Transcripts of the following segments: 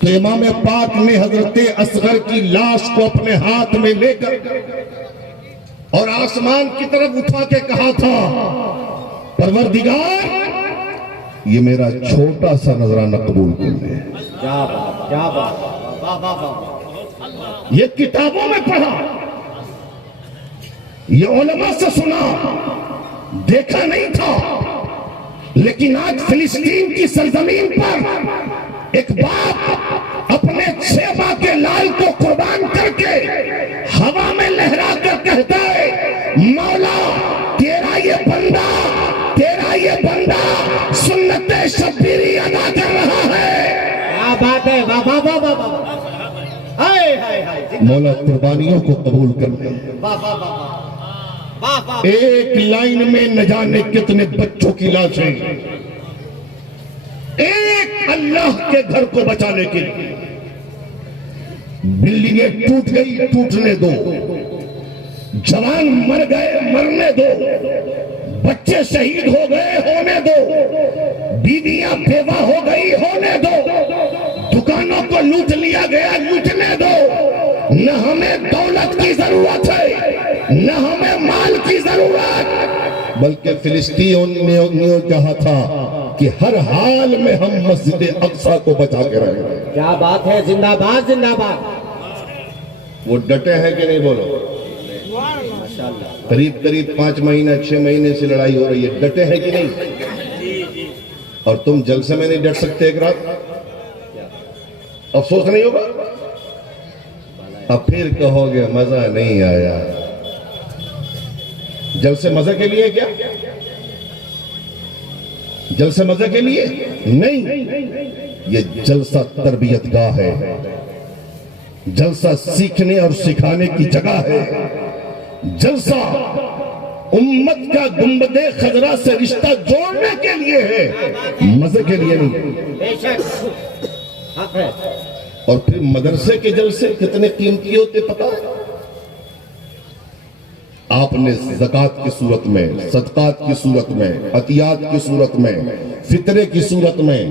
تو امام پاک نے حضرت اصغر کی لاش کو اپنے ہاتھ میں لے کر اور آسمان کی طرف اٹھا کے کہا تھا پروردگار یہ میرا چھوٹا سا نذرانہ قبول کر لے. کیا بات. یہ کتابوں میں پڑھا، یہ علماء سے سنا، دیکھا نہیں تھا، لیکن آج فلسطین کی سرزمین پر ایک باپ اپنے 6 ماہ کے لال کو قربان کر کے ہوا میں لہرا کر کہتا ہے مولا تیرا یہ بندہ سنت شبیری ادا کر رہا ہے. کیا بات ہے. مولا قربانیوں کو قبول کر لے. ایک لائن میں نہ جانے کتنے بچوں کی لاشیں، ایک اللہ کے گھر کو بچانے کے لیے. بلڈنگیں ٹوٹ گئی، ٹوٹنے دو. جوان مر گئے، مرنے دو. بچے شہید ہو گئے، ہونے دو. بیویاں بیوہ ہو گئی، ہونے دو. دکانوں کو لوٹ لیا گیا، لوٹنے دو. نہ ہمیں دولت کی ضرورت ہے، نہ ہمیں مال کی ضرورت، بلکہ فلسطینیوں نے کہا تھا کہ ہر حال میں ہم مسجد اقصی کو بچا کے رہیں گے. کیا بات ہے. زندہ باد زندہ باد. وہ ڈٹے ہیں کہ نہیں بولو؟ قریب 5 مہینے 6 مہینے سے لڑائی ہو رہی ہے، ڈٹے ہیں کہ نہیں؟ اور تم جلسے میں نہیں ڈٹ سکتے ایک رات؟ افسوس نہیں ہوگا؟ اب پھر کہو گے مزہ نہیں آیا. جلسے مزے کے لیے کیا؟ جلسے مزے کے لیے نہیں، یہ جلسہ تربیت گاہ ہے، جلسہ سیکھنے اور سکھانے کی جگہ ہے. جلسہ امت کا گنبد خضرا سے رشتہ جوڑنے کے لیے ہے، مزے کے لیے نہیں. بے شک حق ہے. اور پھر مدرسے کے جلسے کتنے قیمتی ہوتے پتہ ہے؟ آپ نے زکوٰۃ کی صورت میں، صدقات کی صورت میں، عطیات کی صورت میں، فطرے کی صورت میں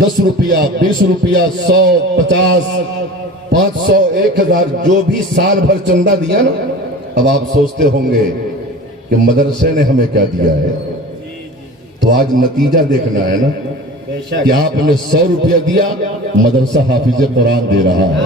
10 روپیہ 20 روپیہ 100 50 500 1000 جو بھی سال بھر چندہ دیا نا. اب آپ سوچتے ہوں گے کہ مدرسے نے ہمیں کیا دیا ہے. تو آج نتیجہ دیکھنا ہے نا کہ آپ نے 100 روپیہ دیا، مدرسہ حافظ قرآن دے رہا ہے.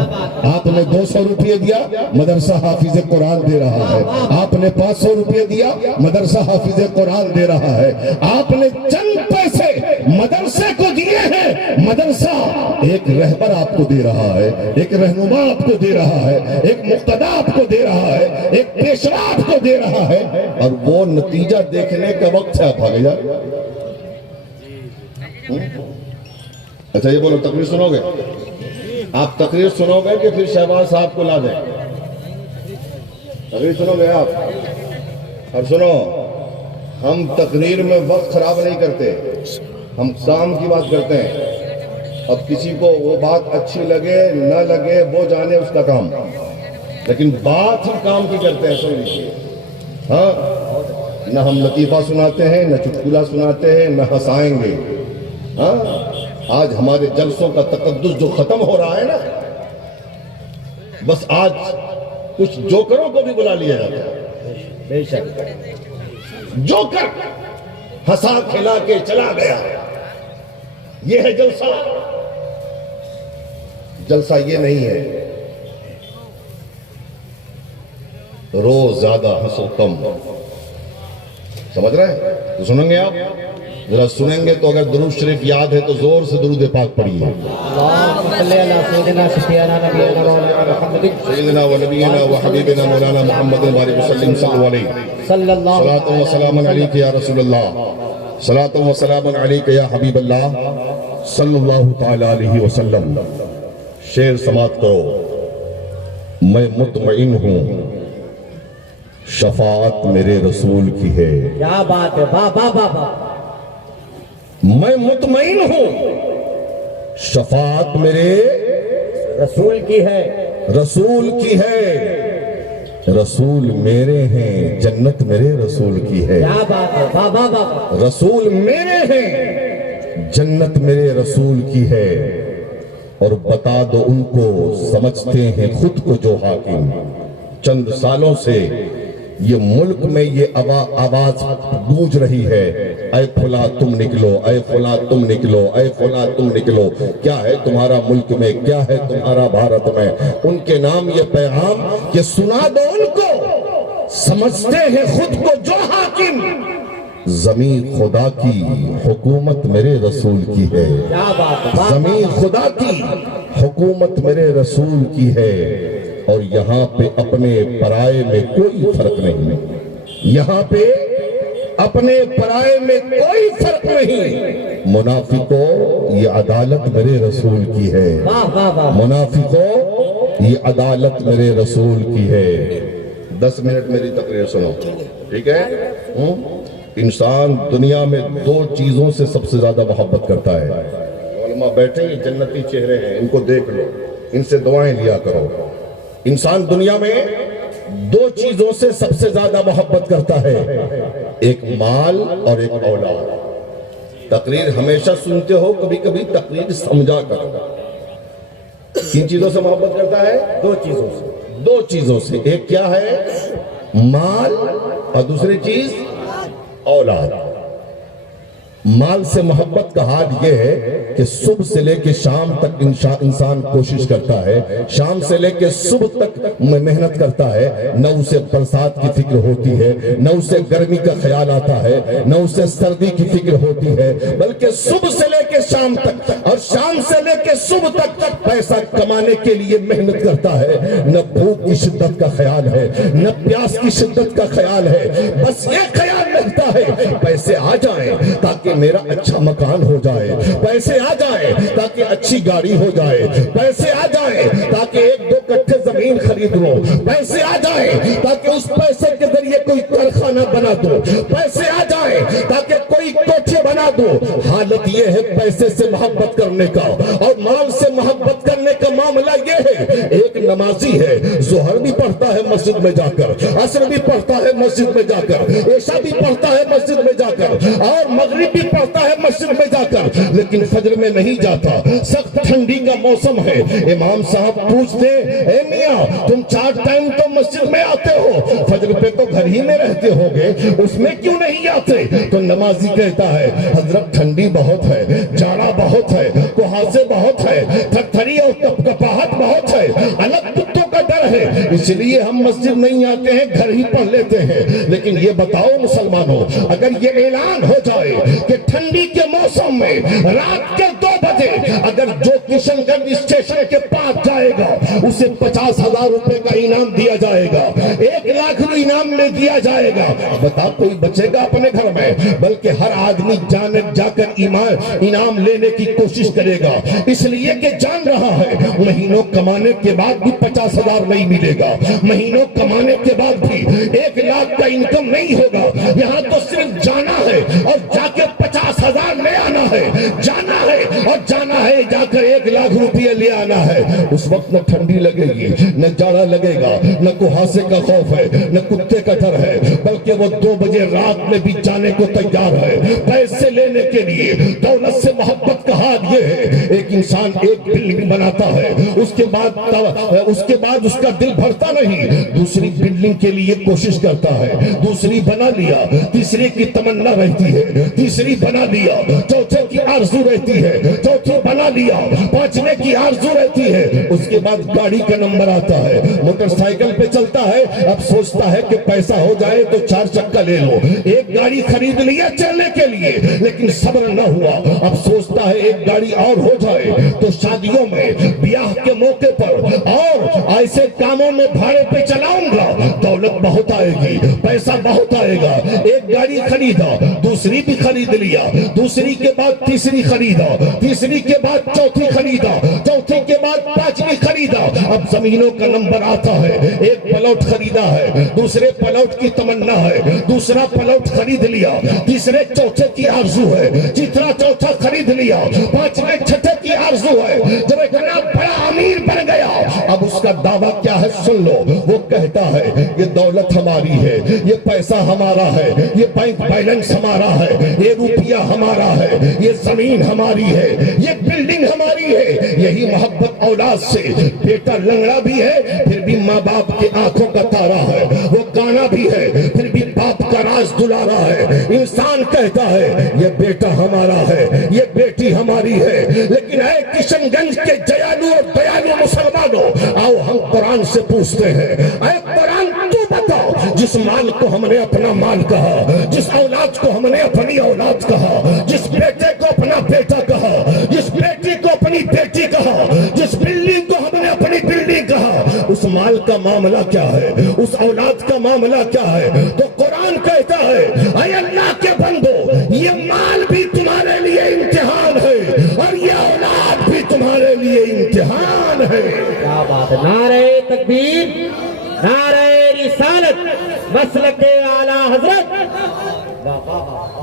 آپ نے 200 روپیہ دیا، مدرسہ حافظ قرآن دے رہا ہے. آپ نے 500 روپیہ دیا، مدرسہ حافظ قرآن دے رہا ہے. آپ نے چند پیسے مدرسے کو دیے ہیں، مدرسہ ایک رہبر آپ کو دے رہا ہے، ایک رہنما آپ کو دے رہا ہے، ایک مقتدا آپ کو دے رہا ہے، ایک پیشوا آپ کو دے رہا ہے. اور وہ نتیجہ دیکھنے کا وقت ہے آپ بھاگے جا. اچھا یہ بولو تقریر سنو گے؟ آپ تقریر سنو گے کہ پھر شہباز صاحب کو لا دیں؟ تقریر سنو گے آپ؟ اور سنو، ہم تقریر میں وقت خراب نہیں کرتے، ہم کام کی بات کرتے ہیں. اب کسی کو وہ بات اچھی لگے نہ لگے وہ جانے اس کا کام، لیکن بات ہم کام کی کرتے ہیں. سن لیجیے، ہاں، نہ ہم لطیفہ سناتے ہیں، نہ چٹکلا سناتے ہیں، نہ ہنسائیں گے. ہاں، آج ہمارے جلسوں کا تقدس جو ختم ہو رہا ہے نا، بس آج کچھ جوکروں کو بھی بلا لیا جاتا ہے. بے شک جوکر ہنسا کھلا کے چلا گیا. یہ ہے جلسہ. جلسہ یہ نہیں ہے روز زیادہ ہنسو کم. سمجھ رہے ہیں؟ تو سنیں گے آپ؟ ذرا سنیں گے تو اگر درود شریف یاد ہے تو زور سے درود پاک پڑھیے. سیدنا و نبینا و حبیبنا مولانا محمد بارک وسلم صلی علیہ صلاۃ و سلام علیک یا رسول اللہ، صلاۃ و سلام علیک یا حبیب اللہ صلی اللہ تعالی علیہ وسلم. شعر سماعت کرو. میں مطمئن ہوں شفاعت میرے رسول کی ہے. کیا بات ہے. واہ واہ واہ واہ. میں مطمئن ہوں شفاعت میرے رسول کی ہے. رسول کی ہے. رسول میرے ہیں، جنت میرے رسول کی ہے. کیا بات ہے. واہ واہ واہ. رسول میرے ہیں، جنت میرے رسول کی ہے. اور بتا دو ان کو سمجھتے ہیں خود کو جو حاکم، چند سالوں سے یہ ملک میں یہ آواز گونج رہی ہے، اے فلاں تم نکلو، اے فلاں تم نکلو، اے فلاں تم نکلو، کیا ہے تمہارا ملک میں، کیا ہے تمہارا بھارت میں؟ ان کے نام یہ پیغام کہ سنا دو ان کو، سمجھتے ہیں خود کو جو حاکم، زمین خدا کی حکومت میرے رسول کی ہے، کیا بات ہے، زمین خدا کی حکومت میرے رسول کی ہے، اور یہاں پہ اپنے پرائے میں کوئی فرق نہیں، یہاں پہ اپنے پرائے میں کوئی فرق نہیں۔ منافقوں یہ عدالت میرے رسول کی ہے، واہ واہ واہ، منافقوں یہ عدالت میرے رسول کی ہے۔ 10 منٹ میری تقریر سنو، ٹھیک ہے؟ انسان دنیا میں 2 چیزوں سے سب سے زیادہ محبت کرتا ہے۔ علماء بیٹھے ہیں، جنتی چہرے ہیں، ان کو دیکھ لو، ان سے دعائیں لیا کرو۔ انسان دنیا میں 2 چیزوں سے سب سے زیادہ محبت کرتا ہے، ایک مال اور ایک اولاد۔ تقریر ہمیشہ سنتے ہو، کبھی کبھی تقریر سمجھا کر۔ کن چیزوں سے محبت کرتا ہے؟ 2 چیزوں سے، 2 چیزوں سے، ایک کیا ہے؟ مال، اور دوسری چیز اولاد۔ مال سے محبت کا حال یہ ہے کہ صبح سے لے کے شام تک انسان کوشش کرتا ہے، شام سے لے کے صبح تک محنت کرتا ہے، نہ اسے برسات کی فکر ہوتی ہے، نہ اسے گرمی کا خیال آتا ہے، نہ اسے سردی کی فکر ہوتی ہے، بلکہ صبح سے لے کے شام تک اور شام سے لے کے صبح تک پیسہ کمانے کے لیے محنت کرتا ہے۔ نہ بھوک کی شدت کا خیال ہے، نہ پیاس کی شدت کا خیال ہے، بس یہ خیال رہتا ہے پیسے آ جائیں تاکہ میرا اچھا مکان ہو جائے، پیسے آ جائیں تاکہ اچھی گاڑی ہو جائے، پیسے آ جائیں تاکہ 1-2 کٹھے زمین خرید لو، پیسے آ جائیں تاکہ اس پیسے کے ذریعے کوئی کارخانہ بنا دو، پیسے آ جائیں تاکہ کوئی کوٹھے بنا دو۔ حالت یہ ہے پیسے سے محبت کرنے کا اور مال سے محبت کرنے کا معاملہ یہ ہے، ایک نمازی ہے، ظہر بھی پڑھتا ہے مسجد میں جا کر، عصر بھی پڑھتا ہے مسجد میں جا کر، عشاء بھی پڑھتا ہے مسجد میں جا کر، اور مغرب بھی پڑھتا ہے مسجد میں جا کر، لیکن فجر میں نہیں جاتا۔ سخت ٹھنڈی کا موسم ہے، امام صاحب پوچھتے اے میاں تم 4 ٹائم تو مسجد میں آتے ہو، فجر پہ تو گھر ہی میں رہتے ہوگے، اس میں کیوں نہیں آتے؟ تو نمازی کہتا ہے حضرت ٹھنڈی بہت ہے، جاڑا بہت ہے، کہاسے بہت ہے، تھرتھری اور کپکپاہٹ بہت ہے، الگ کتوں کا ڈر ہے، اس لیے ہم مسجد نہیں آتے ہیں، گھر ہی پڑھ لیتے ہیں۔ لیکن یہ بتاؤ مسلمانوں، اگر یہ اعلان ہو جائے کہ ٹھنڈی کے موسم میں رات کے 2 بجے اگر جو کشن گنج اسٹیشن کے پاس جائے گا اسے 50,000 روپے کا انعام دیا جائے گا، 1 لاکھ انعام میں دیا جائے گا، بتا کوئی بچے گا اپنے گھر میں؟ بلکہ ہر آدمی جا کر انعام لینے کی کوشش کرے گا، اس لیے کہ جان رہا ہے مہینوں کمانے کے بعد بھی 50,000 نہیں ملے گا، مہینوں کمانے کے بعد بھی 1 لاکھ کا انکم نہیں ہوگا۔ یہاں تو صرف جانا ہے اور جا کے 50,000 لے آنا ہے، جانا ہے اور جانا ہے، جا کر 1 لاکھ روپیہ لے آنا ہے۔ اس وقت نہ ٹھنڈی لگے گی، نہ جاڑا لگے گا، نہ کہاسے کا خوف ہے، نہ کتے کا ڈر ہے، بلکہ وہ 2 بجے رات میں بھی جانے کو تیار ہے پیسے لینے کے لیے۔ دولت سے محبت کا حال یہ ہے، ایک انسان ایک بلڈنگ بناتا ہے، اس کے بعد اس کا دل بھرتا نہیں، دوسری بلڈنگ کے لیے کوشش کرتا ہے، دوسری بنا لیا، تیسری کی تمنا رہتی ہے، تیسری بنا لیا، چوتھے کی آرزو رہتی ہے، چوتھی بنا لیا، 5ویں کی آرزو رہتی ہے، اس کے بعد گاڑی کا نمبر آتا ہے، موٹر سائیکل پہ چلتا ہے، اب سوچتا ہے کہ پیسہ ہو جائے تو 4 چکا لے لو، 1 گاڑی خرید لیا چلنے کے لیے، لیکن صبر نہ ہوا، اب سوچتا ہے 1 گاڑی اور ہو جائے تو شادیوں میں، بیاہ کے موقع پر اور ایسے کاموں میں بھاڑے پہ چلاؤں گا، دولت بہت آئے گی، پیسہ بہت آئے گا، 1 گاڑی خریدا، دوسری بھی خرید لیا، دوسری کے بعد تیسری خریدا، تیسری کے بعد چوتھی خریدا، چوتھی کے بعد 5ویں خریدا، اب زمینوں کا نمبر آتا ہے، 1 پلاٹ خریدا ہے، دوسرے پلاٹ کی تمنا ہے، دوسرا پلاٹ خرید لیا، تیسرے چوتھے کی آرزو ہے، تیسرا چوتھا خرید لیا، 5ویں چھٹے کی آرزو ہے، جب اتنا بڑا امیر بن گیا، اب اس کا دعویٰ کیا ہے سن لو، وہ کہتا ہے یہ دولت ہماری ہے، یہ پیسہ ہمارا ہے، یہ بینک بیلنس ہمارا ہے، یہ روپیہ ہمارا ہے، یہ زمین ہماری ہے، یہ بلڈنگ ہماری ہے، یہی محبت اولاد سے. بیٹا لنگڑا بھی ہے پھر بھی ماں باپ کے آنکھوں کا تارا ہے, وہ کانا بھی ہے پھر بھی باپ کا راز دلارا ہے. انسان کہتا ہے یہ بیٹا ہمارا ہے, یہ بیٹی ہماری ہے, لیکن اے کشن گنج کے جیالو اور دیالو مسلمانوں, آؤ ہم قرآن سے پوچھتے ہیں, اے قرآن تو بتاؤ, جس مال کو ہم نے اپنا مال کہا, جس اولاد کو ہم نے اپنی اولاد کہا, جس بیٹے کو اپنا بیٹا کہا, جس بیٹی کو اپنی بیٹی کہا, جس بلڈنگ کو ہم نے اپنی بلڈنگ کہا, اس مال کا معاملہ کیا ہے, اس اولاد کا معاملہ کیا ہے؟ تو قرآن کہتا ہے اے اللہ کے بندو, یہ مال بھی تمہارے لیے امتحان ہے اور یہ اولاد بھی تمہارے لیے امتحان ہے. کیا بات ہے. نعرہ تکبیر, نعرہ رسالت, مسلک اعلیٰ حضرت.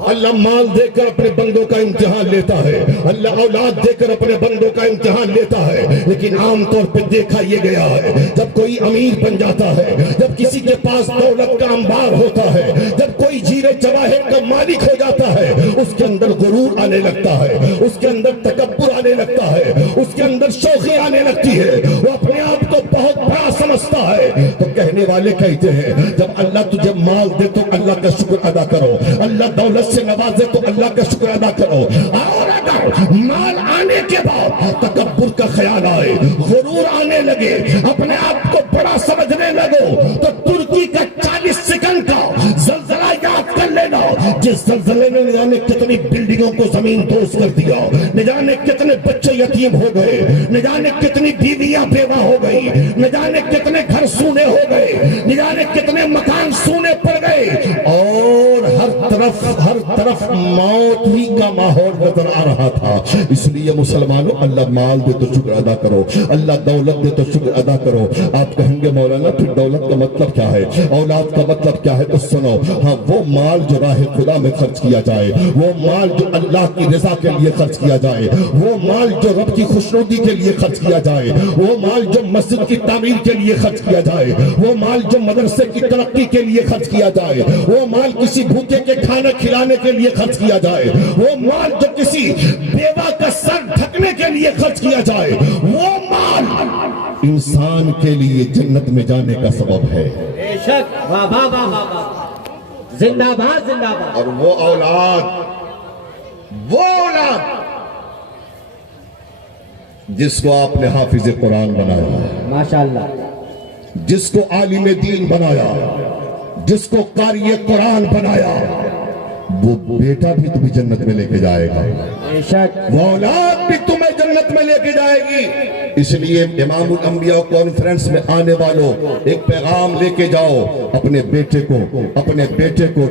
اللہ مال دے کر اپنے بندوں کا امتحان لیتا ہے, اللہ اولاد دے کر اپنے بندوں کا امتحان لیتا ہے, لیکن عام طور پہ دیکھا یہ گیا ہے جب کوئی امیر بن جاتا ہے, جب کسی کے پاس دولت کا انبار ہوتا ہے, جب کوئی جیرے جواہر کا مالک ہو جاتا ہے, اس کے اندر غرور آنے لگتا ہے, اس کے اندر تکبر آنے لگتا ہے, اس کے اندر شوخی آنے لگتی ہے, وہ اپنے آپ کو بہت بڑا سمجھتا ہے. تو کہنے والے کہتے ہیں جب اللہ تجھے مال دے تو اللہ کا شکر ادا کرو, اللہ دولت سے نوازے تو اللہ کا شکر ادا کرو. اور اگر مال آنے کے بعد تکبر کا خیال آئے, غرور آنے لگے, اپنے آپ کو بڑا سمجھنے لگو, تو ترکی کا 40 سیکنڈ کا زلزلہ یاد کر لینا, جس زلزلے نے نہ جانے کتنی بلڈنگوں کو زمین دوز کر دیا, نہ جانے کتنے بچے یتیم ہو گئے, نہ جانے کتنی بیویاں بیوہ ہو گئی, نہ جانے کتنے گھر سونے ہو گئے, نہ جانے کتنے مکان سونے پڑ گئے, اور ہر طرف موت ہی کا ماحول نظر آ رہا تھا. اس لیے مسلمانوں, اللہ مال دے تو شکر ادا کرو, اللہ دولت دے تو شکر ادا کرو. آپ کہیں گے مولانا پھر دولت کا مطلب کیا ہے, اولاد کا مطلب کیا ہے؟ تو سنو, ہاں وہ مال جو راہ خدا میں خرچ کیا جائے, وہ مال جو اللہ کی رضا کے لیے خرچ کیا جائے, وہ مال جو رب کی خوشنودی کے لیے خرچ کیا جائے, وہ مال جو مسجد کی تعمیر کے لیے خرچ کیا جائے, وہ مال جو مدرسے کی ترقی کے لیے خرچ کیا جائے, وہ مال کسی بھوکے کے کھانا کھلانے کے لیے خرچ کیا جائے, وہ مال جو کسی بیوہ کا سر ڈھکنے کے لیے خرچ کیا جائے, وہ مال انسان کے لیے جنت میں جانے کا سبب ہے. بے شک. واہ واہ واہ واہ, زندہ باد زندہ باد. اور وہ اولاد جس کو آپ نے حافظ قرآن بنایا, ماشاءاللہ, جس کو عالم دین بنایا, جس کو قاری قرآن بنایا, وہ بیٹا بھی تمہیں جنت میں لے کے جائے گا, بے شک. وہ اولاد بھی تمہیں جنت میں لے کے جائے گی. اس لیے امام الانبیاء کانفرنس میں آنے والوں ایک پیغام لے کے جاؤ, اپنے بیٹے کو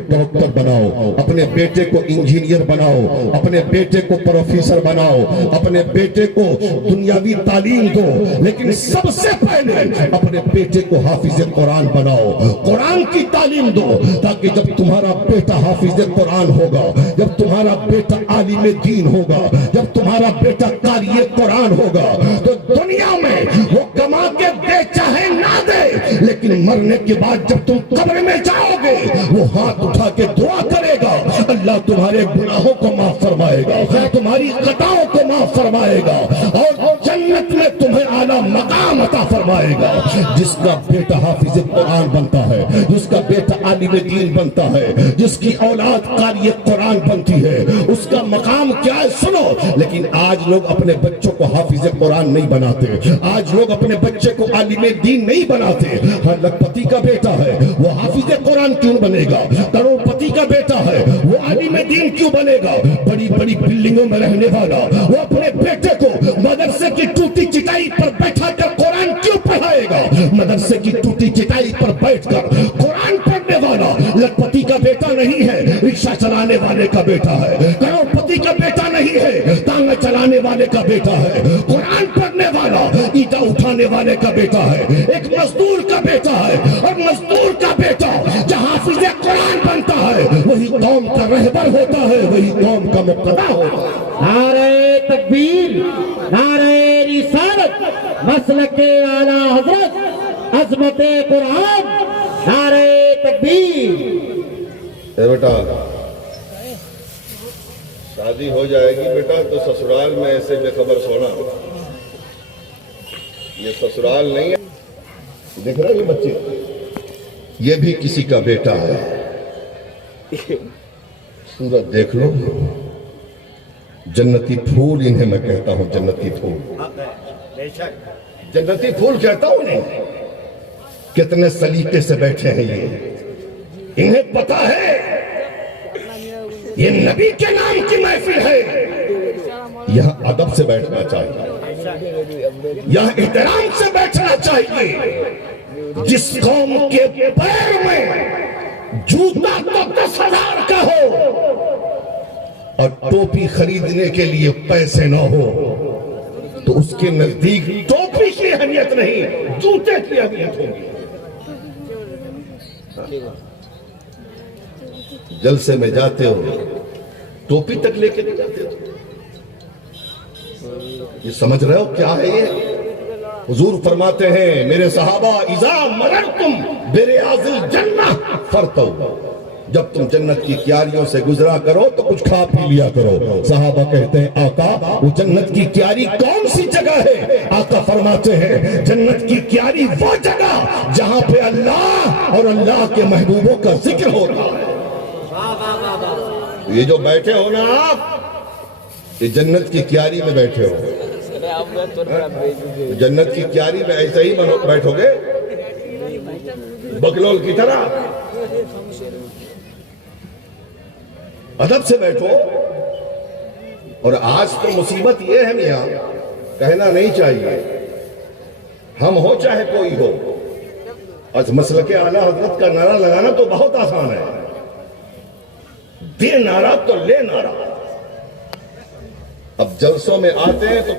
ڈاکٹر بناؤ, اپنے بیٹے کو انجینئر بناؤ, اپنے بیٹے کو پروفیسر بناؤ, اپنے بیٹے کو دنیاوی تعلیم دو, لیکن سب سے پہلے اپنے بیٹے کو حافظ قرآن بناؤ, قرآن کی تعلیم دو, تاکہ جب تمہارا بیٹا حافظ قرآن ہوگا, جب تمہارا بیٹا عالم دین ہوگا, جب تمہارا بیٹا قاری قرآن ہوگا, تو دنیا میں وہ کما کے دے چاہے نہ دے, لیکن مرنے کے بعد جب تم قبر میں جاؤ گے, وہ ہاتھ اٹھا کے دعا کرے گا, اللہ تمہارے گناہوں کو معاف فرمائے گا, تمہاری خطاؤں کو معاف فرمائے گا, اور جنت میں تمہیں اعلیٰ مقام عطا فرمائے گا. جس کا بیٹا حافظ قرآن بنتا ہے, جس کا بیٹا عالم دین بنتا ہے, جس کی اولاد قاری قرآن بنتی ہے, اس کا مقام کیا ہے سنو. لیکن آج لوگ اپنے بچوں کو حافظ قرآن نہیں بناتے, آج لوگ اپنے بچے کو عالم دین نہیں بناتے. ہر لکھپتی کا بیٹا ہے, وہ حافظ قرآن کیوں بنے گا؟ کروڑ پتی کا بیٹا ہے, وہ عالم دین کیوں بنے گا؟ بڑی بڑی بلڈنگوں میں رہنے والا وہ اپنے بیٹے کو مدرسے کی ٹوٹی چٹائی پر بیٹھا کر قرآن کیوں پڑھائے گا؟ مدرسے کی ٹوٹی چٹائی پر بیٹھ کر قرآن پڑھنے والا لکھپتی کا بیٹا نہیں ہے, رکشہ چلانے والے کا بیٹا ہے. کروڑ پتی کا بیٹا نہیں ہے, تانگا چلانے والے کا بیٹا ہے. قرآن پڑھنے والا اینٹا اٹھانے والے کا بیٹا ہے, ایک مزدور کا بیٹا ہے, اور مزدور کا بیٹا جہاں حافظ قرآن بنتا ہے وہی قوم کا رہبر ہوتا ہے, وہی قوم کا مقتدا ہوتا ہے. نعرہ تکبیر, نعرہ رسالت, مسلک اعلیٰ حضرت, عظمت قرآن, نعرہ تکبیر. اے بیٹا شادی ہو جائے گی بیٹا تو سسرال میں ایسے بے خبر سونا, یہ سسرال نہیں ہے، دیکھ رہے یہ بچے، یہ بھی کسی کا بیٹا ہے. سورت دیکھ لو، جنتی پھول انہیں میں کہتا ہوں، جنتی پھول، جنتی پھول کہتا ہوں انہیں. کتنے سلیقے سے بیٹھے ہیں یہ، انہیں پتا ہے یہ نبی کے نام کی محفل ہے، یہاں ادب سے بیٹھنا چاہیے، یہاں احترام سے بیٹھنا چاہیے. جس قوم کے پیر میں جوتا تو 10,000 کا ہو اور ٹوپی خریدنے کے لیے پیسے نہ ہو تو اس کے نزدیک ٹوپی کی اہمیت نہیں، جوتے کی اہمیت ہوگی. جلسے میں جاتے ہو ٹوپی تک لے کے نہیں جاتے ہو. یہ سمجھ رہے ہو کیا ہے یہ؟ حضور فرماتے ہیں میرے صحابہ اذا مررتم بریاض الجنہ فرتو، جب تم جنت کی کیاریوں سے گزرا کرو تو کچھ کھا پی لیا کرو. صحابہ کہتے ہیں آقا وہ جنت کی کیاری کون سی جگہ ہے؟ آقا فرماتے ہیں جنت کی کیاری وہ جگہ جہاں پہ اللہ اور اللہ کے محبوبوں کا ذکر ہوتا ہے. یہ جو بیٹھے ہو نا آپ، یہ جنت کی کیاری میں بیٹھے ہو. جنت کی کیاری میں ایسے ہی بیٹھو گے بگلول کی طرح، ادب سے بیٹھو. اور آج تو مصیبت یہ ہے میاں، کہنا نہیں چاہیے، ہم ہو چاہے کوئی ہو، آج مسلک اعلی حضرت کا نعرہ لگانا تو بہت آسان ہے، دے نعرہ تو لے نعرہ. اب جلسوں میں آتے ہیں تو